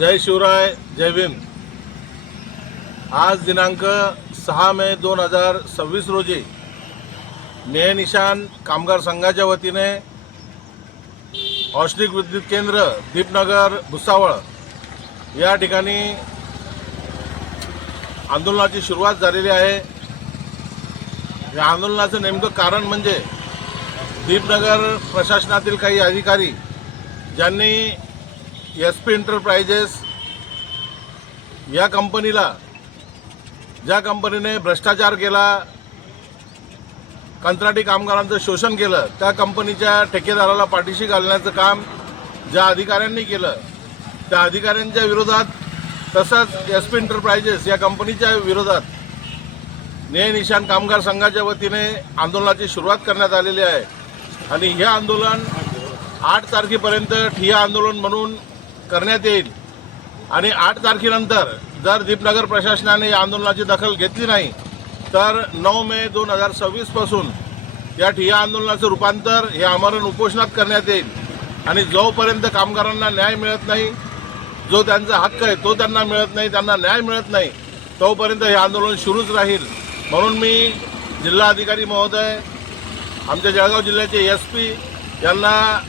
जय शिवराय, जय भीम। आज दिनांक 6 मे 2026 रोजी न्यायनिशान कामगार संघाच्या वतीने औष्णिक विद्युत केंद्र दीपनगर भुसावळ या ठिकाणी आंदोलनाची सुरुवात झालेली आहे। या आंदोलनाचं नेमकं कारण म्हणजे दीपनगर प्रशासनातील काही अधिकारी ज्यांनी SP एंटरप्राइजेस या कंपनीला, ज्या कंपनीने भ्रष्टाचार केला, कंत्राटी कामगारांचं शोषण केलं, त्या कंपनीच्या ठेकेदाराला पाठीशी घालण्याचं काम ज्या अधिकाऱ्यांनी केलं, त्या अधिकाऱ्यांच्या विरोधात तसंच SP एंटरप्राइजेस या कंपनीच्या विरोधात न्यायनिशान कामगार संघाच्या वतीने आंदोलनाची सुरुवात करण्यात आलेली आहे। आणि हे आंदोलन 8 तारखेपर्यंत ठिय्या आंदोलन म्हणून करण्यात येईल। आणि 8 तारखेनंतर जर दीपनगर प्रशासनाने या आंदोलनाची दखल घेतली नाही तर 9 मे 2026 पासून या ठिय्या आंदोलनाचं रूपांतर हे आमरण उपोषणात करण्यात येईल। आणि जोपर्यंत कामगारांना न्याय मिळत नाही, जो त्यांचा हक्क आहे तो त्यांना मिळत नाही, त्यांना न्याय मिळत नाही, तोपर्यंत हे आंदोलन सुरूच राहील। म्हणून मी जिल्हाधिकारी महोदय, आमच्या जळगाव जिल्ह्याचे SP यांना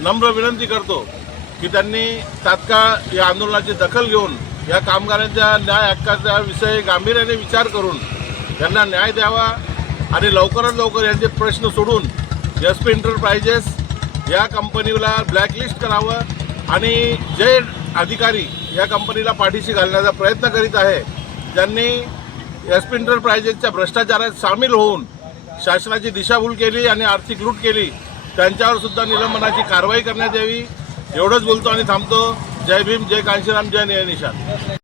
नम्र विनंती करतो की त्यांनी तात्काळ या आंदोलनाची दखल घेऊन या कामगारांच्या न्याय हक्काच्या विषयी गांभीर्याने विचार करून त्यांना न्याय द्यावा आणि लवकरात लवकर यांचे प्रश्न सोडून SP एंटरप्राइजेस या कंपनीला ब्लॅकलिस्ट करावं। आणि जे अधिकारी या कंपनीला पाठीशी घालण्याचा प्रयत्न करीत आहे, ज्यांनी SP एंटरप्राइजेसच्या भ्रष्टाचारात सामील होऊन शासनाची दिशाभूल केली आणि आर्थिक लूट केली, त्यांच्यावर सुद्धा निलंबनाची कारवाई करण्यात यावी। एवढंच बोलतो आणि थांबतो। जय भीम, जय कांशीराम, जय न्यायनिशान।